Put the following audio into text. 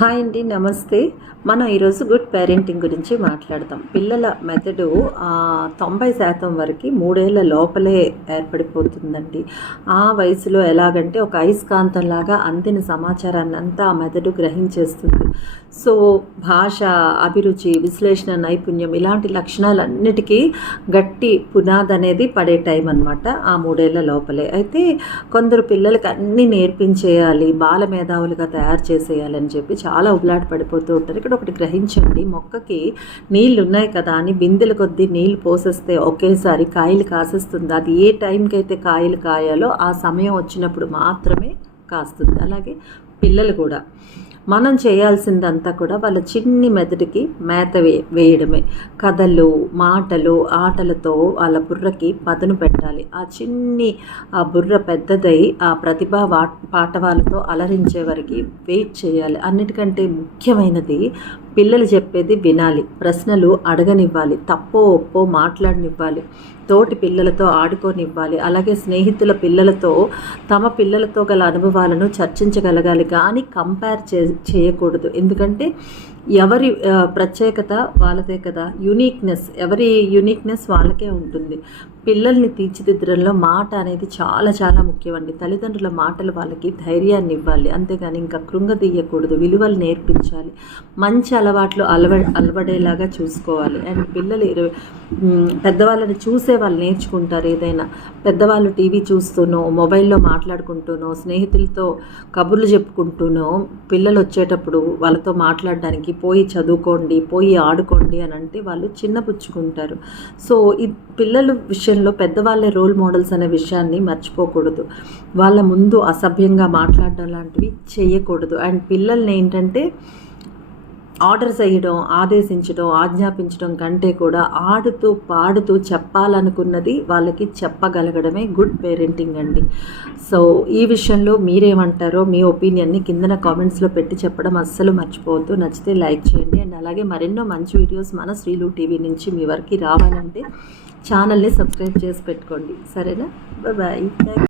Hi అండి, నమస్తే. మనం ఈరోజు గుడ్ పేరెంటింగ్ గురించి మాట్లాడతాం. పిల్లల మెదడు 90% వరకు 3 ఏళ్ల లోపలే ఏర్పడిపోతుందండి. ఆ వయసులో ఎలాగంటే ఒక అయస్కాంతంలాగా అందిన సమాచారాన్ని అంతా ఆ మెదడు గ్రహించేస్తుంది. సో భాష, అభిరుచి, విశ్లేషణ నైపుణ్యం ఇలాంటి లక్షణాలన్నిటికీ గట్టి పునాది అనేది పడే టైం అనమాట ఆ 3 ఏళ్ల లోపలే. అయితే కొందరు పిల్లలకి అన్నీ నేర్పించేయాలి, బాల మేధావులుగా తయారు చేసేయాలి అని చెప్పి చాలా ఉబలాట పడిపోతూ ఉంటారు. ఇక్కడ ఒకటి గ్రహించండి, మొక్కకి నీళ్ళు ఉన్నాయి కదా అని బిందెల కొద్దీ నీళ్ళు పోసేస్తే ఒకేసారి కాయలు కాసేస్తుంది. అది ఏ టైంకి అయితే కాయలు కాయాలో ఆ సమయం వచ్చినప్పుడు మాత్రమే కాస్తుంది. అలాగే పిల్లలు కూడా మనం చేయాల్సిందంతా కూడా వాళ్ళ చిన్ని మెదడుకి మేత వేయడమే. కథలు, మాటలు, ఆటలతో వాళ్ళ బుర్రకి పదును పెట్టాలి. ఆ బుర్ర పెద్దదై ఆ ప్రతిభా పాఠవాలతో అలరించే వరకు వెయిట్ చేయాలి. అన్నిటికంటే ముఖ్యమైనది పిల్లలు చెప్పేది వినాలి, ప్రశ్నలు అడగనివ్వాలి, తప్పో ఒప్పో మాట్లాడనివ్వాలి, తోటి పిల్లలతో ఆడుకోనివ్వాలి. అలాగే స్నేహితుల పిల్లలతో తమ పిల్లలతో గల అనుభవాలను చర్చించగలగాలి, కానీ కంపేర్ చేయకూడదు. ఎందుకంటే ఎవరి ప్రత్యేకత వాళ్ళదే కదా, ఎవరి యూనిక్నెస్ వాళ్ళకే ఉంటుంది. పిల్లల్ని తీర్చిదిద్దడంలో మాట అనేది చాలా చాలా ముఖ్యమండి. తల్లిదండ్రుల మాటలు వాళ్ళకి ధైర్యాన్ని ఇవ్వాలి, అంతేగాని ఇంకా కృంగదీయకూడదు. విలువలు నేర్పించాలి, మంచి అలవాట్లు అలవడేలాగా చూసుకోవాలి. అండ్ పిల్లలు పెద్దవాళ్ళని చూసే వాళ్ళు నేర్చుకుంటారు. ఏదైనా పెద్దవాళ్ళు టీవీ చూస్తూనో, మొబైల్లో మాట్లాడుకుంటూనో, స్నేహితులతో కబుర్లు చెప్పుకుంటూనో పిల్లలు వచ్చేటప్పుడు వాళ్ళతో మాట్లాడడానికి పోయి చదువుకోండి, పోయి ఆడుకోండి అని అంటే వాళ్ళు చిన్నపుచ్చుకుంటారు. సో ఈ పిల్లల విషయంలో పెద్దవాళ్ళే రోల్ మోడల్స్ అనే విషయాన్ని మర్చిపోకూడదు. వాళ్ళ ముందు అసభ్యంగా మాట్లాడడం లాంటివి చేయకూడదు. అండ్ పిల్లల్ని ఏంటంటే ఆర్డర్స్ వేయడం, ఆదేశించడం, ఆజ్ఞాపించడం కంటే కూడా ఆడుతూ పాడుతూ చెప్పాలనుకున్నది వాళ్ళకి చెప్పగలగడమే గుడ్ పేరెంటింగ్ అండి. సో ఈ విషయంలో మీరేమంటారో మీ ఒపీనియన్ని కిందన కామెంట్స్లో పెట్టి చెప్పడం అస్సలు మర్చిపోవద్దు. నచ్చితే లైక్ చేయండి. అండ్ అలాగే మరెన్నో మంచి వీడియోస్ మన శ్రీలు టీవీ నుంచి మీ వరకు రావాలంటే ఛానల్ని సబ్స్క్రైబ్ చేసి పెట్టుకోండి. సరేనా? బాయ్.